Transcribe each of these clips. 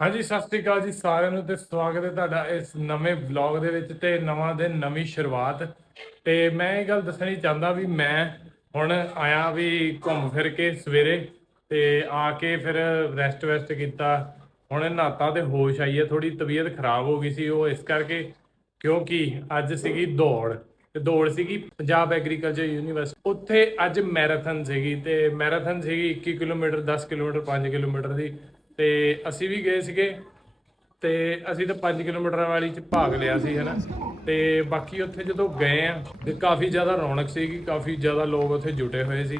ਹਾਂਜੀ, ਸਤਿ ਸ੍ਰੀ ਅਕਾਲ ਜੀ ਸਾਰਿਆਂ ਨੂੰ ਤੇ ਸਵਾਗਤ ਹੈ ਤੁਹਾਡਾ ਇਸ ਨਵੇਂ ਵਲੌਗ ਦੇ ਵਿੱਚ ਤੇ ਨਵਾਂ ਦਿਨ, ਨਵੀਂ ਸ਼ੁਰੂਆਤ। ਤੇ ਮੈਂ ਇਹ ਗੱਲ ਦੱਸਣੀ ਚਾਹੁੰਦਾ ਵੀ ਮੈਂ ਹੁਣ ਆਇਆ ਵੀ ਘੁੰਮ ਫਿਰ ਕੇ ਸਵੇਰੇ ਤੇ ਆ ਕੇ ਫਿਰ ਰੈਸਟ ਵੈਸਟ ਕੀਤਾ। ਹੁਣ ਨਹਾਤਾ ਤੇ ਹੋਸ਼ ਆਈ ਹੈ ਥੋੜੀ ਤਬੀਅਤ ਖਰਾਬ ਹੋ ਗਈ ਸੀ ਉਹ, ਇਸ ਕਰਕੇ ਕਿਉਂਕਿ ਅੱਜ ਸੀਗੀ ਦੌੜ। ਤੇ ਦੌੜ ਸੀਗੀ ਪੰਜਾਬ ਐਗਰੀਕਲਚਰ ਯੂਨੀਵਰਸਿਟੀ ਉੱਥੇ ਅੱਜ ਮੈਰਾਥਨ ਸੀਗੀ ਤੇ ਮੈਰਾਥਨ ਸੀਗੀ 21 ਕਿਲੋਮੀਟਰ 10 ਕਿਲੋਮੀਟਰ 5 ਕਿਲੋਮੀਟਰ ਦੀ। ਤੇ ਅਸੀਂ ਵੀ ਗਏ ਸੀਗੇ ਤੇ ਅਸੀਂ ਤਾਂ 5 ਕਿਲੋਮੀਟਰ ਵਾਲੀ ਚ ਭਾਗ ਲਿਆ ਸੀ, ਹਨਾ? ਤੇ ਬਾਕੀ ਉੱਥੇ ਜਦੋਂ ਗਏ ਆ, ਤੇ ਕਾਫੀ ਜ਼ਿਆਦਾ ਰੌਣਕ ਸੀਗੀ, ਕਾਫੀ ਜ਼ਿਆਦਾ ਲੋਕ ਉੱਥੇ ਜੁਟੇ ਹੋਏ ਸੀ।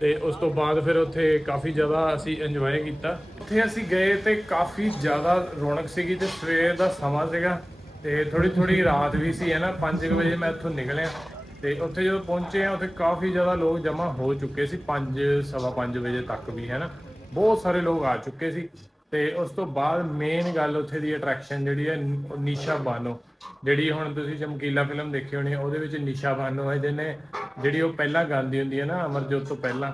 ਤੇ ਉਸ ਤੋਂ ਬਾਅਦ ਫਿਰ ਉੱਥੇ ਕਾਫੀ ਜ਼ਿਆਦਾ ਅਸੀਂ ਇੰਜੋਏ ਕੀਤਾ। ਉੱਥੇ ਅਸੀਂ ਗਏ ਤੇ ਕਾਫੀ ਜ਼ਿਆਦਾ ਰੌਣਕ ਸੀਗੀ ਤੇ ਸਵੇਰ ਦਾ ਸਮਾਂ ਸੀਗਾ ਤੇ ਥੋੜੀ ਥੋੜੀ ਰਾਤ ਵੀ ਸੀ ਹੈ ਨਾ 5 ਵਜੇ ਮੈਂ ਇੱਥੋਂ ਨਿਕਲਿਆ ਤੇ ਉੱਥੇ ਜਦੋਂ ਪਹੁੰਚੇ ਆ, ਉੱਥੇ ਕਾਫੀ ਜ਼ਿਆਦਾ ਲੋਕ ਜਮ੍ਹਾਂ ਹੋ ਚੁੱਕੇ ਸੀ 5 ਸਵਾ 5 ਵਜੇ ਤੱਕ ਵੀ ਹੈ ਨਾ ਬਹੁਤ ਸਾਰੇ ਲੋਕ ਆ ਚੁੱਕੇ ਸੀ ਤੇ ਉਸ ਤੋਂ ਬਾਅਦ ਮੇਨ ਗੱਲ ਉੱਥੇ ਦੀ ਅਟਰੈਕਸ਼ਨ ਜਿਹੜੀ ਹੈ ਨਿਸ਼ਾ ਬਾਨੋ। ਜਿਹੜੀ ਹੁਣ ਤੁਸੀਂ ਚਮਕੀਲਾ ਫਿਲਮ ਦੇਖੀ ਹੋਣੀ ਹੈ ਉਹਦੇ ਵਿੱਚ ਨਿਸ਼ਾ ਬਾਨੋ ਹੈ ਜਿਹਨੇ ਜਿਹੜੀ ਉਹ ਪਹਿਲਾਂ ਗਾਉਂਦੀ ਹੁੰਦੀ ਹੈ ਨਾ, ਅਮਰਜੋਤ ਤੋਂ ਪਹਿਲਾਂ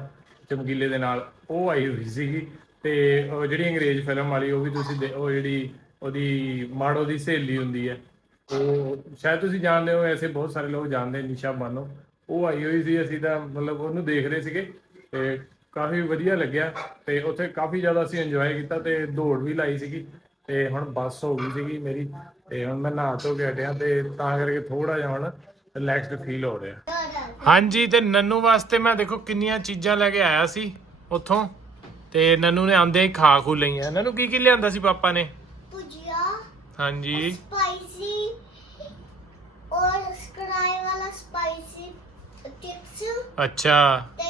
ਚਮਕੀਲੇ ਦੇ ਨਾਲ, ਉਹ ਆਈ ਹੋਈ ਸੀਗੀ। ਤੇ ਉਹ ਜਿਹੜੀ ਅੰਗਰੇਜ਼ ਫਿਲਮ ਵਾਲੀ, ਉਹ ਵੀ ਤੁਸੀਂ ਦੇ- ਉਹ ਜਿਹੜੀ ਉਹਦੀ ਮਾੜੋ ਦੀ ਸਹੇਲੀ ਹੁੰਦੀ ਹੈ। ਉਹ ਸ਼ਾਇਦ ਤੁਸੀਂ ਜਾਣਦੇ ਹੋ, ਐਸੇ ਬਹੁਤ ਸਾਰੇ ਲੋਕ ਜਾਣਦੇ ਨਿਸ਼ਾ ਬਾਨੋ। ਉਹ ਆਈ ਹੋਈ ਸੀ, ਅਸੀਂ ਤਾਂ ਮਤਲਬ ਉਹਨੂੰ ਦੇਖ ਰਹੇ ਸੀਗੇ ਤੇ ਕਾਫੀ ਵਧੀਆ ਲੱਗਿਆ ਤੇ ਉੱਥੇ ਕਾਫੀ ਜ਼ਿਆਦਾ ਅਸੀਂ ਇੰਜੋਏ ਕੀਤਾ ਤੇ ਦੌੜ ਵੀ ਲਾਈ ਸੀਗੀ ਤੇ ਹੁਣ ਬੱਸ ਹੋ ਗਈ ਸੀਗੀ ਮੇਰੀ ਤੇ ਹੁਣ ਮੈਂ ਨਹਾ ਧੋ ਕੇ ਹਟਿਆ ਤੇ ਤਾਂ ਕਰਕੇ ਥੋੜਾ ਜਿਹਾ ਹੁਣ ਰਿਲੈਕਸਡ ਫੀਲ ਹੋ ਰਿਹਾ। ਹਾਂਜੀ ਤੇ ਨੰਨੂ ਵਾਸਤੇ ਮੈਂ ਦੇਖੋ ਕਿੰਨੀਆਂ ਚੀਜ਼ਾਂ ਲੈ ਕੇ ਆਇਆ ਸੀ ਉੱਥੋਂ ਤੇ ਨੰਨੂ ਨੇ ਆਂਦੇ ਖਾ ਖੂ ਲਈਆਂ। ਨੰਨੂ ਕੀ ਕੀ ਲਿਆਂਦਾ ਸੀ ਪਾਪਾ ਨੇ? ਭੁਜੀਆ ਹਾਂਜੀ। ਸਪਾਈਸੀ ਔਰ ਸਕਾਈ ਵਾਲਾ ਸਪਾਈਸੀ ਚਿਪਸ ਅੱਛਾ। ਤੇ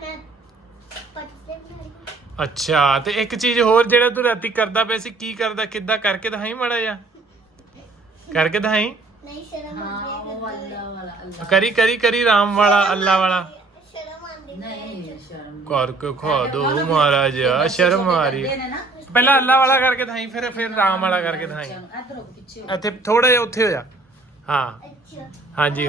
ਮੈਂ ਪਤਲੇ ਬਣਾਈ ਅੱਛਾ ਤੇ ਇੱਕ ਚੀਜ਼ ਹੋਰ ਜਿਹੜਾ ਤੂੰ ਰਾਤੀ ਕਰਦਾ ਪਿਆ ਸੀ ਕੀ ਕਰਦਾ ਕਿੱਦਾਂ ਕਰਕੇ ਦਿਖਾਈ ਮਾੜਾ ਜਿਹਾ? ਕਰਕੇ ਦਿਖਾਈ? ਨਹੀਂ ਸ਼ਰਮ ਆਉਂਦੀ ਹੈ ਵਾਲਾ ਕਰੀ ਕਰੀ ਕਰੀ ਰਾਮ ਵਾਲਾ ਅੱਲਾ ਕਰਕੇ ਖਾ ਦੋ ਮਹਾਰਾਜਾ ਸ਼ਰਮ ਆ ਰਹੀ ਪਹਿਲਾਂ ਅੱਲਾ ਵਾਲਾ ਕਰਕੇ ਦਿਖਾਈ ਫਿਰ ਫਿਰ ਰਾਮ ਵਾਲਾ ਕਰਕੇ ਦਿਖਾਈ। ਇੱਥੇ ਥੋੜਾ ਜਿਹਾ ਉੱਥੇ ਹੋਇਆ। ਹਾਂ। ਹਾਂਜੀ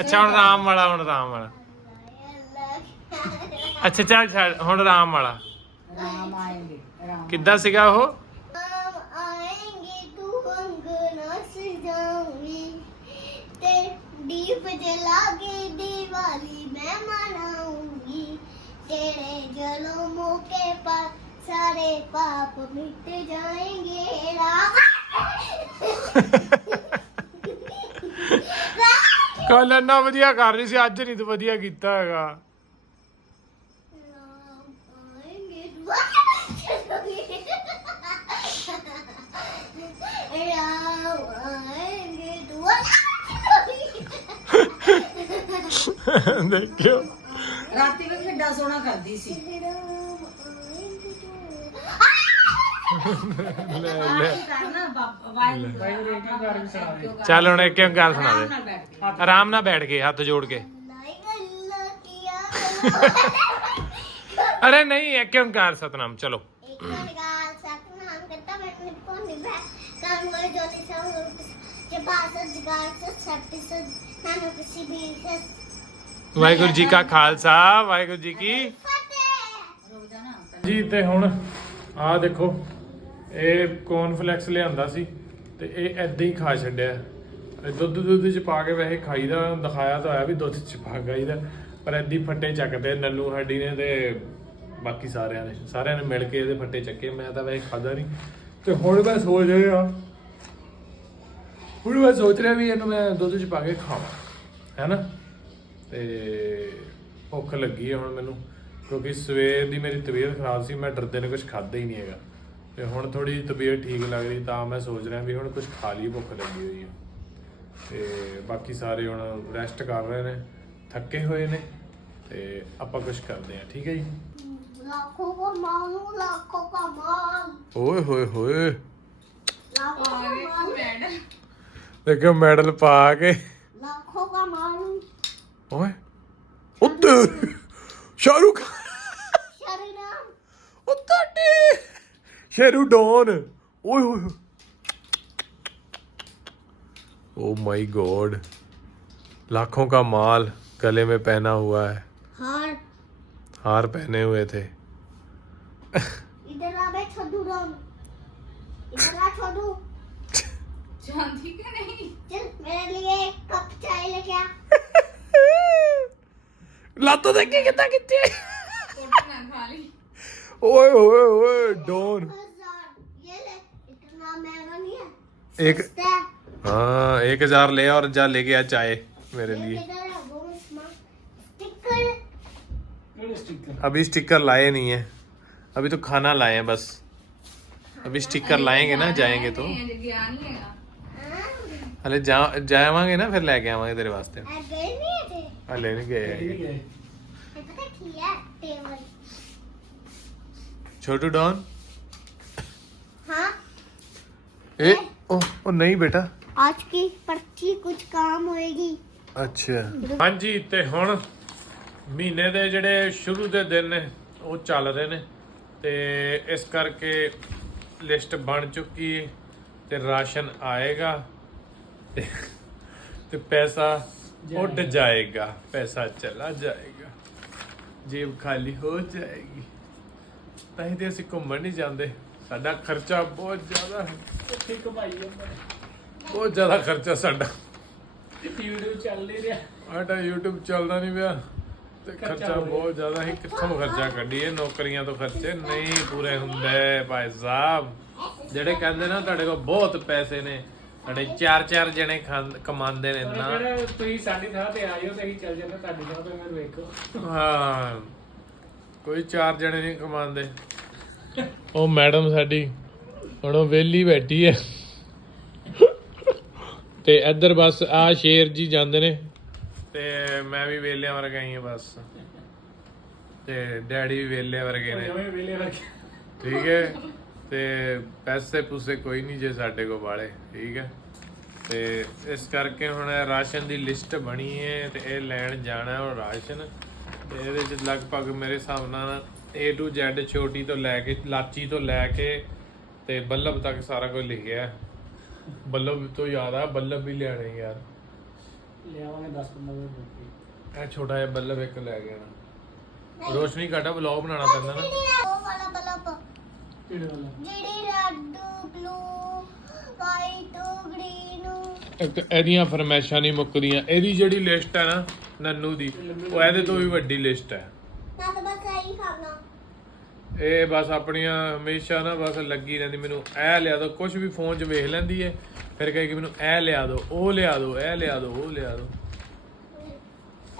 ਅੱਛਾ ਹੁਣ ਰਾਮ ਵਾਲਾ ਹੁਣ ਰਾਮ ਵਾਲਾ ਅੱਛਾ ਚੱਲ ਛੱਡ ਹੁਣ ਰਾਮ ਵਾਲਾ राम आएंगे राम ਕਿੱਦਾਂ ਸੀਗਾ ਉਹ हम आएंगे तू अंगना सजाऊंगी ते दीप जला के दिवाली मैं मनाऊंगी तेरे जन्मों के पास सारे पाप मिट जाएंगे राम ਕੱਲ ਇੰਨਾ ਵਧੀਆ ਕਰ ਰਹੀ ਸੀ, ਅੱਜ ਨਹੀਂ ਤੂੰ ਵਧੀਆ ਕੀਤਾ ਹੈਗਾ। ਦੇਖਿਓ ਰਾਤੀ ਵੀ ਖੱਡਾ ਸੋਣਾ ਕਰਦੀ ਸੀ। ਲੈ ਚੱਲ ਹੁਣ ਇੱਕ ਇੱਕ ਗੱਲ ਸੁਣਾ ਦੇ। ਆਰਾਮ ਨਾਲ ਬੈਠ ਕੇ ਹੱਥ। ਜੋੜ ਕੇ। ਅਰੇ ਨਹੀਂ ਇੱਕ ਓੰਕਾਰ ਸਤਨਾਮ ਚਲੋ। ਵਾਹਿਗੁਰੂ ਜੀ ਕਾ ਖਾਲਸਾ ਵਾਹਿਗੁਰੂ ਜੀ ਕੀ ਜੀ ਤੇ ਹੁਣ ਆ ਦੇਖੋ। ਇਹ ਕੌਰਨਫਲੈਕਸ ਲਿਆਂਦਾ ਸੀ ਤੇ ਇਹ ਐਦਾਂ ਹੀ ਖਾ ਛੱਡਿਆ। ਇਹ ਦੁੱਧ ਦੁੱਧ ਚ ਪਾ ਕੇ ਵੈਸੇ ਖਾਈਦਾ, ਦਿਖਾਇਆ ਤਾਂ ਹੋਇਆ ਵੀ ਦੁੱਧ ਚ ਪਾ ਖਾਈਦਾ, ਪਰ ਐਦੀ ਫੱਟੇ ਚੱਕਦੇ ਨੱਲੂ ਹੱਡੀ ਨੇ ਤੇ ਬਾਕੀ ਸਾਰਿਆਂ ਨੇ ਸਾਰਿਆਂ ਨੇ ਮਿਲ ਕੇ ਇਹਦੇ ਫੱਟੇ ਚੱਕੇ, ਮੈਂ ਤਾਂ ਵੈਸੇ ਖਾਦਾ ਨਹੀਂ। ਤੇ ਹੁਣ ਮੈਂ ਸੋਚ ਰਿਹਾ, ਹੁਣ ਮੈਂ ਸੋਚ ਰਿਹਾ ਵੀ ਇਹਨੂੰ ਮੈਂ ਦੁੱਧ ਚ ਪਾ ਕੇ ਖਾਵਾਂ, ਹੈਨਾ? ਤੇ ਭੁੱਖ ਲੱਗੀ ਹੈ ਹੁਣ ਮੈਨੂੰ, ਕਿਉਂਕਿ ਸਵੇਰ ਦੀ ਮੇਰੀ ਤਬੀਅਤ ਖਰਾਬ ਸੀ, ਮੈਂ ਡਰਦੇ ਨੇ ਕੁਝ ਖਾਦਾ ਹੀ ਨਹੀਂ ਹੈਗਾ। ਤੇ ਹੁਣ ਥੋੜੀ ਤਬੀਅਤ ਠੀਕ ਲੱਗ ਰਹੀ ਤਾਂ ਮੈਂ ਸੋਚ ਰਿਹਾ ਵੀ ਹੁਣ ਕੁਝ ਖਾ ਲਈ ਭੁੱਖ ਲੱਗੀ ਹੋਈ ਹੈ ਤੇ ਬਾਕੀ ਸਾਰੇ ਹੁਣ ਰੈਸਟ ਕਰ ਰਹੇ ਨੇ ਥੱਕੇ ਹੋਏ ਨੇ ਤੇ ਆਪਾਂ ਕੁਝ ਕਰਦੇ ਆ ਠੀਕ ਹੈ ਜੀ? ਲਾਖੋ ਕੋ ਮਾਨੂੰ ਮੈਡਲ। ਪਾ ਕੇ। ਲਾਖੋ ਕਾ ਮਾਨੂੰ ਓਏ ਉੱਤੇ। ਸ਼ਾਹਰੁਖ। ਸ਼ਰੀਨਾ ਉੱਤੇ शेरू डॉन ओए होए ओ माय गॉड लाखों का माल गले में पहना हुआ है। हार। हार पहने हुए थे। इधर आ बे छोडू डॉन इधर आ छोडू जानती का नहीं? चल मेरे लिए कप चाय ले क्या लातो देख के कितना कितने ओए ओए ओए डॉन। एक हाँ एक हज़ार ले और जा लेके आ चाय मेरे लिए। अभी स्टिकर लाए नहीं है। अभी तो खाना लाए हैं बस। अभी स्टिकर लाएँगे ना जाएँगे तो। हले जा जावांगे ना फिर लेके आवांगे तेरे वास्ते। गए नहीं गए। हैं। छोटू डॉन? हाँ? ए? ओ, ओ नहीं बेटा आज की पर्ची कुछ काम होएगी ਅੱਛਾ ਹਾਂਜੀ ਤੇ ਹੁਣ ਮਹੀਨੇ ਦੇ ਜਿਹੜੇ ਸ਼ੁਰੂ ਦੇ ਦਿਨ ਨੇ ਉਹ ਚੱਲ ਰਹੇ ਨੇ ਤੇ ਇਸ ਕਰਕੇ ਲਿਸਟ ਬਣ ਚੁੱਕੀ ਹੈ ਤੇ ਰਾਸ਼ਨ ਆਏਗਾ ਤੇ ਤੇ ਪੈਸਾ ਉੱਡ ਜਾਏਗਾ ਪੈਸਾ ਚਲਾ ਜਾਏਗਾ ਜੇਬ ਖਾਲੀ ਹੋ ਜਾਏਗੀ ਤਾਂ ਹੀ ਤੇ ਅਸੀਂ ਘੁੰਮਣ ਨਹੀਂ ਜਾਂਦੇ ਸਾਡਾ ਖਰਚਾ ਬਹੁਤ ਜ਼ਿਆਦਾ ਹੈ। ਠੀਕ ਭਾਈ ਜਾਂਦਾ ਬਹੁਤ ਜ਼ਿਆਦਾ ਖਰਚਾ ਸਾਡਾ। ਵੀਡੀਓ ਚੱਲ ਨਹੀਂ ਰਿਹਾ। ਸਾਡਾ YouTube ਚੱਲਦਾ ਨਹੀਂ ਪਿਆ ਤੇ ਖਰਚਾ। ਬਹੁਤ ਜ਼ਿਆਦਾ ਹੀ। ਕਿੱਥੋਂ ਖਰਚਾ ਕੱਢੀਏ? ਨੌਕਰੀਆਂ ਤੋਂ ਖਰਚੇ ਨਹੀਂ ਪੂਰੇ ਹੁੰਦੇ ਭਾਈ ਸਾਹਿਬ। ਜਿਹੜੇ ਕਹਿੰਦੇ ਨਾ ਤੁਹਾਡੇ ਕੋਲ ਬਹੁਤ ਪੈਸੇ ਨੇ ਸਾਡੇ ਚਾਰ ਚਾਰ ਜਣੇ ਕਮਾਉਂਦੇ ਨੇ ਨਾ। ਤੁਸੀਂ ਸਾਡੀ ਥਾਂ ਤੇ ਆਇਓ ਤੇ ਅਸੀਂ ਚੱਲ ਜਾਂਦੇ ਤੁਹਾਡੀ ਥਾਂ ਤੇ ਮੈਨੂੰ ਵੇਖੋ। ਹਾਂ। ਕੋਈ ਚਾਰ ਜਣੇ ਨਹੀਂ ਕਮਾਉਂਦੇ। ਉਹ ਮੈਡਮ ਸਾਡੀ ਹੁਣ ਉਹ ਵਿਹਲੀ ਬੈਠੀ ਹੈ। ਤੇ ਇੱਧਰ ਬਸ ਆ ਸ਼ੇਰ ਜੀ ਜਾਂਦੇ ਨੇ। ਤੇ ਮੈਂ ਵੀ ਵੇਲਿਆਂ ਵਰਗਾ ਹੀ ਹਾਂ ਬਸ। ਤੇ ਡੈਡੀ ਵੀ ਵੇਲੇ ਵਰਗੇ ਨੇ। ਨਵੇਂ ਵੇਲੇ ਵਰਗੇ। ਠੀਕ ਹੈ। ਤੇ ਪੈਸੇ ਪੂਸੇ ਕੋਈ ਨਹੀਂ ਜੇ ਸਾਡੇ ਕੋਲ ਵਾਲੇ। ਠੀਕ ਹੈ। ਤੇ ਇਸ ਕਰਕੇ ਹੁਣ ਇਹ ਰਾਸ਼ਨ ਦੀ ਲਿਸਟ ਬਣੀ ਹੈ ਤੇ ਇਹ ਲੈਣ ਜਾਣਾ ਹੈ ਉਹ ਰਾਸ਼ਨ। ਤੇ ਇਹਦੇ ਚ ਲਗਭਗ ਮੇਰੇ ਹਿਸਾਬ ਨਾਲ A to Z ਛੋਟੀ ਤੋਂ ਲੈ ਕੇ ਲਾਚੀ ਤੋਂ ਲੈ ਕੇ ਤੇ ਬੱਲਬ ਤੱਕ ਸਾਰਾ ਕੁਝ ਲਿਖਿਆ ਹੈ। ਬੱਲਬ ਤੋਂ ਯਾਦ ਆ ਬੱਲਬ ਵੀ ਲਿਆਣੇ ਯਾਰ। ਲਿਆਵਾਂਗੇ 10 15 ਇਹ ਛੋਟਾ ਜਿਹਾ ਬੱਲਬ ਇੱਕ ਲੈ ਗਿਆ ਆਣਾ ਰੋਸ਼ਨੀ ਘਟਾ ਬਲੌਗ ਬਣਾਉਣਾ ਪੈਂਦਾ ਨਾ। ਇਹਦੀਆਂ ਫਰਮੈਸ਼ਾਂ ਨਹੀਂ ਮੁੱਕਦੀਆਂ। ਇਹਦੀ ਜਿਹੜੀ ਲਿਸਟ ਹੈ ਨਾ ਨੰਨੂ ਦੀ ਉਹ ਇਹਦੇ ਤੋਂ ਵੀ ਵੱਡੀ ਲਿਸਟ ਹੈ। ਨਾ ਤਾਂ ਬਸ ਇਹੀ ਖਾਣਾ। ਇਹ ਬਸ ਆਪਣੀਆਂ ਹਮੇਸ਼ਾ ਨਾ ਬਸ ਲੱਗੀ ਰਹਿੰਦੀ। ਮੈਨੂੰ ਇਹ ਲਿਆ ਦੋ ਕੁਝ ਵੀ ਫੋਨ 'ਚ ਵੇਖ ਲੈਂਦੀ ਹੈ ਫਿਰ ਕਹੇਗੀ ਮੈਨੂੰ ਇਹ ਲਿਆ ਦੋ ਉਹ ਲਿਆ ਦੋ ਇਹ ਲਿਆ ਦੋ ਉਹ ਲਿਆ ਦੋ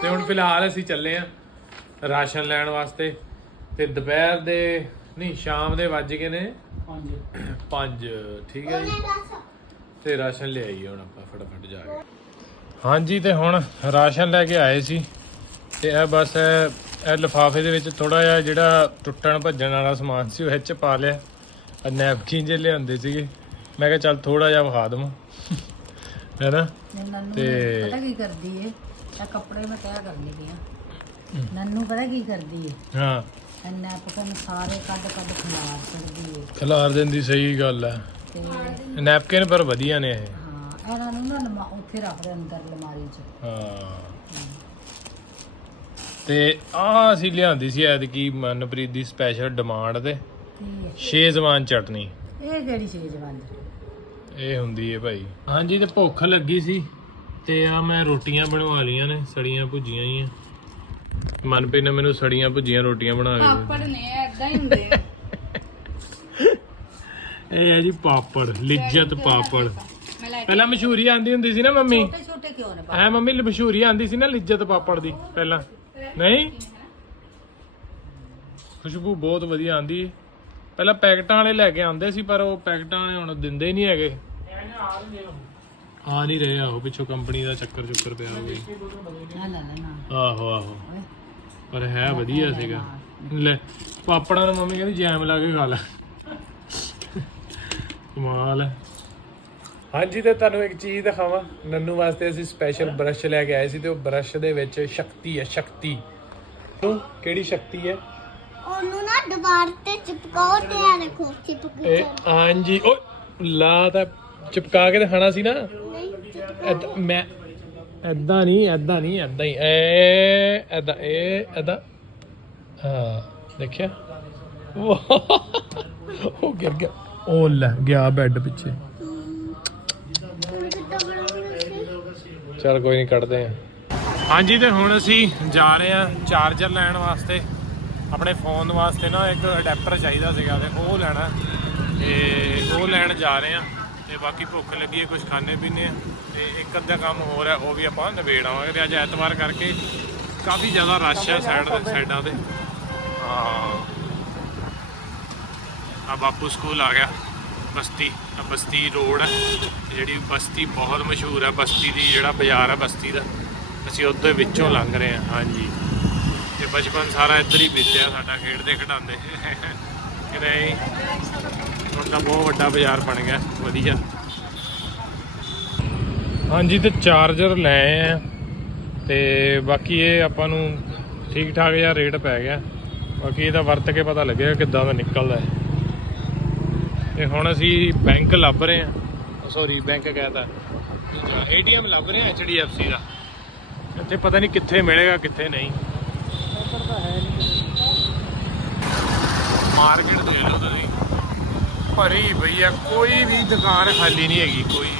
ਤੇ ਹੁਣ ਫਿਲਹਾਲ ਅਸੀਂ ਚੱਲੇ ਆ ਰਾਸ਼ਨ ਲੈਣ ਵਾਸਤੇ। ਤੇ ਦੁਪਹਿਰ ਦੇ ਨਹੀਂ ਸ਼ਾਮ ਦੇ ਵੱਜ ਗਏ ਨੇ। ਹਾਂਜੀ 5 ਠੀਕ ਹੈ ਜੀ। ਤੇ ਰਾਸ਼ਨ ਲੈ ਆਈਏ ਹੁਣ ਆਪਾਂ ਫਟਾਫਟ ਜਾ ਕੇ। ਹਾਂਜੀ ਤੇ ਹੁਣ ਰਾਸ਼ਨ ਲੈ ਕੇ ਆਏ ਸੀ। ਤੇ ਇਹ ਬਸ ਇਹ ਲਿਫਾਫੇ ਦੇ ਵਿੱਚ ਥੋੜਾ ਜਿਹਾ ਜਿਹੜਾ ਟੁੱਟਣ ਭੱਜਣ ਵਾਲਾ ਸਮਾਨ ਸੀ ਉਹ ਇਹ ਚ ਪਾ ਲਿਆ। ਆ ਨੈਪਕਿਨ ਜੇ ਲਿਆਂਦੇ ਸੀਗੇ। ਮੈਂ ਕਿਹਾ ਚੱਲ ਥੋੜਾ ਜਿਹਾ ਵਿਖਾ ਦਵਾਂ। ਹੈਨਾ ਤੇ- ਪਤਾ ਕੀ ਕਰਦੀ ਏ? ਇਹ ਕੱਪੜੇ ਮੈਂ ਤੈਅ ਕਰਨੀ ਪਈ ਆ ਨੰਨੂ ਪਤਾ ਕੀ ਕਰਦੀ ਏ? ਹਾਂ। ਇੰਨਾ ਪਕਨ ਸਾਰੇ ਕੱਢ ਕੱਢ ਖਿਲਾਰ ਛੱਡਦੀ ਏ। ਖਿਲਾਰ ਦਿੰਦੀ ਸਹੀ ਗੱਲ ਹੈ ਤੇ ਨੈਪਕਿਨ ਪਰ ਵਧੀਆ ਨੇ ਇਹ। ਹਾਂ ਇਹਨਾਂ ਨੂੰ ਨਾ ਉੱਥੇ ਰੱਖ ਦੇ ਅੰਦਰ ਅਲਮਾਰੀ 'ਚ। ਹਾਂ। ਤੇ ਆ ਅਸੀਂ ਲਿਆਂਦੀ ਸੀ ਐਤਕੀ ਮਨਪ੍ਰੀਤ ਦੀ ਸਪੈਸ਼ਲ ਡਿਮਾਂਡ ਤੇ ਸ਼ੇਜ਼ਵਾਨ ਚਟਨੀ। ਇਹ ਕਿਹੜੀ ਚੀਜ਼ ਬਣਦੀ ਇਹ ਹੁੰਦੀ ਹੈ ਭਾਈ। ਹਾਂਜੀ ਤੇ ਭੁੱਖ ਲੱਗੀ ਸੀ ਤੇ ਆ ਮੈਂ ਰੋਟੀਆਂ ਬਣਵਾ ਲੀਆਂ ਨੇ ਸੜੀਆਂ ਭੁਜੀਆਂ ਹੀ ਆ। ਮਨਪ੍ਰੀਤ ਨੇ ਮੈਨੂੰ ਸੜੀਆਂ ਭੁਜੀਆਂ ਰੋਟੀਆਂ ਬਣਾ ਕੇ ਪਾਪੜ ਨੇ ਐਦਾਂ ਹੀ ਹੁੰਦੇ ਆ। ਇਹ ਹੈ ਜੀ ਪਾਪੜ ਲਿੱਜਤ ਪਾਪੜ। ਪਹਿਲਾਂ ਮਸ਼ਹੂਰੀ ਆਂਦੀ ਹੁੰਦੀ ਸੀ ਨਾ ਮੰਮੀ? ਛੋਟੇ ਛੋਟੇ ਕਿਉਂ ਨੇ ਐ ਮੰਮੀ ਮਸ਼ਹੂਰੀ ਆਂਦੀ ਸੀ ਨਾ ਲਿੱਜਤ ਪਾਪੜ ਦੀ ਪਹਿਲਾਂ। ਨਹੀਂ? ਖੁਸ਼ਬੂ ਬਹੁਤ ਵਧੀਆ ਆਂਦੀ। ਪਹਿਲਾਂ ਪੈਕਟਾਂ ਵਾਲੇ ਲੈ ਕੇ ਆਉਂਦੇ ਸੀ, ਪਰ ਉਹ ਪੈਕਟਾਂ ਵਾਲੇ ਹੁਣ ਦਿੰਦੇ ਨਹੀਂ ਹੈਗੇ। ਆ ਨਹੀਂ ਰਹੇ, ਆਹੋ, ਪਿੱਛੋਂ ਕੰਪਨੀ ਦਾ ਚੱਕਰ ਚੁੱਕਰ ਪਿਆ ਹੋਵੇ। ਨਾ ਆਹੋ ਆਹੋ। ਪਰ ਹੈ ਵਧੀਆ ਸੀਗਾ। ਲੈ, ਪਾਪੜਾਂ ਨੂੰ ਮੰਮੀ ਕਹਿੰਦੀ ਜੈਮ ਲਾ ਕੇ ਖਾ ਲੈ। ਕਮਾਲ ਹੈ। ਹਾਂਜੀ ਤੇ ਤੁਹਾਨੂੰ ਇੱਕ ਚੀਜ਼ ਦਿਖਾਵਾਂ। ਨੰਨੂ ਵਾਸਤੇ ਅਸੀਂ ਸਪੈਸ਼ਲ ਬ੍ਰਸ਼ ਲੈ ਕੇ ਆਏ ਸੀ ਤੇ ਉਹ ਬ੍ਰਸ਼ ਦੇ ਵਿੱਚ ਸ਼ਕਤੀ ਹੈ ਸ਼ਕਤੀ। ਤੂੰ ਕਿਹੜੀ ਸ਼ਕਤੀ ਹੈ? ਉਹਨੂੰ ਨਾ ਦੀਵਾਰ ਤੇ ਚਿਪਕਾਓ ਤੇ ਆ ਰੱਖੋ ਚਿਪਕ ਇਹ ਹਾਂਜੀ ਓਏ ਲਾ ਤਾਂ ਚਿਪਕਾ ਕੇ ਦਿਖਾਣਾ ਸੀ ਨਾ। ਮੈਂ ਐਦਾਂ ਨਹੀਂ ਐਦਾਂ ਨਹੀਂ ਐਦਾਂ ਹੀ। ਐ ਐਦਾਂ ਇਹ ਐਦਾਂ। ਹਾਂ ਦੇਖਿਆ। ਵਾਹ, ਉਹ ਗਿਰ ਗਿਆ। ਉਹ ਲੈ ਗਿਆ ਬੈੱਡ ਪਿੱਛੇ ਹੁਣ ਕਿੱਦਾਂ ਬਣਾਉਂਗੇ ਸੀ ਚਲ ਕੋਈ ਨਹੀਂ, ਕੱਢਦੇ ਆ ਹਾਂਜੀ, ਤੇ ਹੁਣ ਅਸੀਂ ਜਾ ਰਹੇ ਆ ਚਾਰਜਰ ਲੈਣ ਵਾਸਤੇ। ਆਪਣੇ ਫੋਨ ਵਾਸਤੇ ਨਾ ਇੱਕ ਅਡਾਪਟਰ ਚਾਹੀਦਾ ਸੀਗਾ ਤੇ ਉਹ ਲੈਣਾ। ਤੇ ਉਹ ਲੈਣ ਜਾ ਰਹੇ ਆ ਤੇ ਬਾਕੀ ਭੁੱਖ ਲੱਗੀ ਹੈ ਕੁਝ ਖਾਣੇ ਪੀਣੇ ਆ। ਤੇ ਇੱਕ ਅੱਧਾ ਕੰਮ ਹੋਰ ਹੈ, ਉਹ ਵੀ ਆਪਾਂ ਨਿਬੇੜ ਆਵਾਂਗੇ ਤੇ ਅੱਜ ਐਤਵਾਰ ਕਰਕੇ ਕਾਫੀ ਜ਼ਿਆਦਾ ਰਸ਼ ਹੈ ਸਾਈਡ ਦੇ ਸਾਈਡਾਂ ਤੇ। ਹਾਂ। ਆ ਬਾਪੂ ਸਕੂਲ ਆ ਗਿਆ। ਬਸਤੀ ਆ ਬਸਤੀ ਰੋਡ ਹੈ। ਜਿਹੜੀ ਬਸਤੀ ਬਹੁਤ ਮਸ਼ਹੂਰ ਹੈ, ਬਸਤੀ ਦੀ ਜਿਹੜਾ ਬਾਜ਼ਾਰ ਹੈ, ਬਸਤੀ ਦਾ। ਅਸੀਂ ਉਹਦੇ ਵਿੱਚੋਂ ਲੰਘ ਰਹੇ ਹਾਂ, ਹਾਂਜੀ। ਤੇ ਬਚਪਨ ਸਾਰਾ ਇੱਧਰ ਹੀ ਬੀਤਿਆ ਸਾਡਾ ਖੇਡਦੇ ਖਿਡਾਉਂਦੇ। ਕਿ ਨਹੀਂ? ਹੁਣ ਤਾਂ ਬਹੁਤ ਵੱਡਾ ਬਾਜ਼ਾਰ ਬਣ ਗਿਆ, ਵਧੀਆ। ਹਾਂਜੀ, ਤੇ ਚਾਰਜਰ ਲੈ ਆਏ ਆ। ਤੇ ਬਾਕੀ ਇਹ ਆਪਾਂ ਨੂੰ ਠੀਕ ਠਾਕ ਜਿਹਾ ਰੇਟ ਪੈ ਗਿਆ। ਬਾਕੀ ਇਹਦਾ ਵਰਤ ਕੇ ਪਤਾ ਲੱਗੇਗਾ ਕਿੱਦਾਂ ਦਾ ਨਿਕਲਦਾ ਹੈ। ਤੇ ਹੁਣ ਅਸੀਂ ਬੈਂਕ ਲੱਭ ਰਹੇ ਹਾਂ। ਸੌਰੀ ਬੈਂਕ ਕਹਿਤਾ। ਏਟੀਐਮ ਲੱਭ ਰਹੇ ਹਾਂ HDFC ਦਾ। ਇੱਥੇ ਪਤਾ ਨਹੀਂ ਕਿੱਥੇ ਮਿਲੇਗਾ, ਕਿੱਥੇ ਨਹੀਂ। ਮਾਰਕੀਟ ਦੇ ਲਓ ਤੁਸੀਂ। ਭਰੀ ਪਈ ਆ, ਕੋਈ ਵੀ ਦੁਕਾਨ ਖਾਲੀ ਨਹੀਂ ਹੈਗੀ, ਕੋਈ।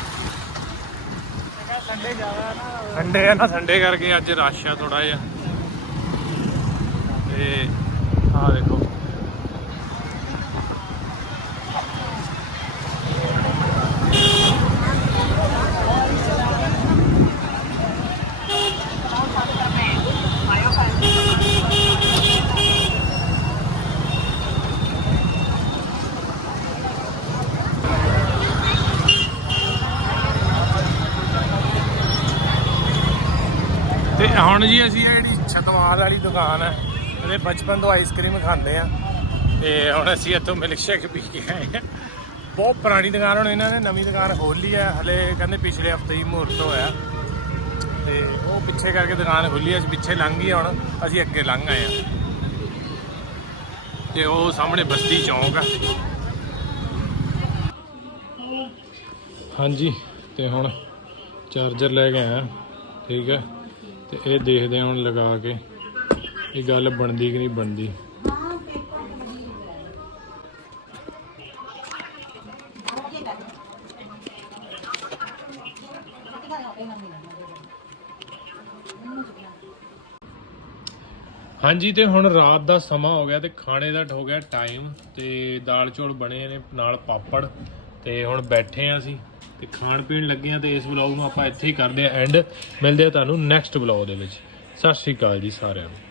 ਸੰਡੇ ਜ਼ਿਆਦਾ ਨਾ ਸੰਡੇ ਆ ਨਾ, ਸੰਡੇ ਕਰਕੇ ਅੱਜ ਰਸ਼ ਆ ਥੋੜਾ ਜਿਹਾ। ਤੇ ਆਹ ਦੇਖੋ ਤੇ ਹੁਣ ਜੀ ਅਸੀਂ ਜਿਹੜੀ ਛਤਵਾਲ ਵਾਲੀ ਦੁਕਾਨ ਹੈ, ਇਹਦੇ ਬਚਪਨ ਤੋਂ ਆਈਸਕ੍ਰੀਮ ਖਾਂਦੇ ਆ। ਤੇ ਹੁਣ ਅਸੀਂ ਇੱਥੋਂ ਮਿਲਕ ਸ਼ੇਕ ਪੀ ਕੇ ਆਏ ਆ। ਬਹੁਤ ਪੁਰਾਣੀ ਦੁਕਾਨ ਹੁਣ ਇਹਨਾਂ ਨੇ, ਨਵੀਂ ਦੁਕਾਨ ਖੋਲੀ ਹੈ ਹਲੇ ਕਹਿੰਦੇ ਪਿਛਲੇ ਹਫ਼ਤੇ ਹੀ ਮੁਹੂਰਤ ਹੋਇਆ। ਤੇ ਉਹ ਪਿੱਛੇ ਕਰਕੇ ਦੁਕਾਨ ਖੁੱਲੀ ਹੈ ਅਸੀਂ ਪਿੱਛੇ ਲੰਘ ਗਏ ਹੁਣ, ਅਸੀਂ ਅੱਗੇ ਲੰਘ ਆਏ ਆ। ਤੇ ਉਹ ਸਾਹਮਣੇ ਬਸਤੀ ਚੌਂਕ ਆ। ਹਾਂਜੀ, ਤੇ ਹੁਣ ਚਾਰਜਰ ਲੈ ਕੇ ਆਇਆ। ਠੀਕ ਹੈ ਤੇ ਇਹ ਦੇਖਦੇ ਹੁਣ ਲਗਾ ਕੇ ਇਹ ਗੱਲ ਬਣਦੀ ਕਿ ਨਹੀਂ ਬਣਦੀ। ਹਾਂਜੀ, ਤੇ ਹੁਣ ਰਾਤ ਦਾ ਸਮਾਂ ਹੋ ਗਿਆ ਤੇ ਖਾਣੇ ਦਾ ਹੋ ਗਿਆ ਟਾਈਮ ਤੇ ਦਾਲ ਚੌਲ ਬਣੇ ਨੇ ਨਾਲ ਪਾਪੜ ਤੇ ਹੁਣ ਬੈਠੇ ਆ ਅਸੀਂ। ਤੇ ਖਾਣ ਪੀਣ ਲੱਗੇ ਆ ਤੇ ਇਸ ਵਲੌਗ ਨੂੰ ਆਪਾਂ ਇੱਥੇ ਹੀ ਕਰਦੇ ਆ ਐਂਡ ਮਿਲਦੇ ਆ ਤੁਹਾਨੂੰ ਨੈਕਸਟ ਵਲੌਗ ਦੇ ਵਿੱਚ। ਸਤਿ ਸ਼੍ਰੀ ਅਕਾਲ ਜੀ ਸਾਰਿਆਂ ਨੂੰ।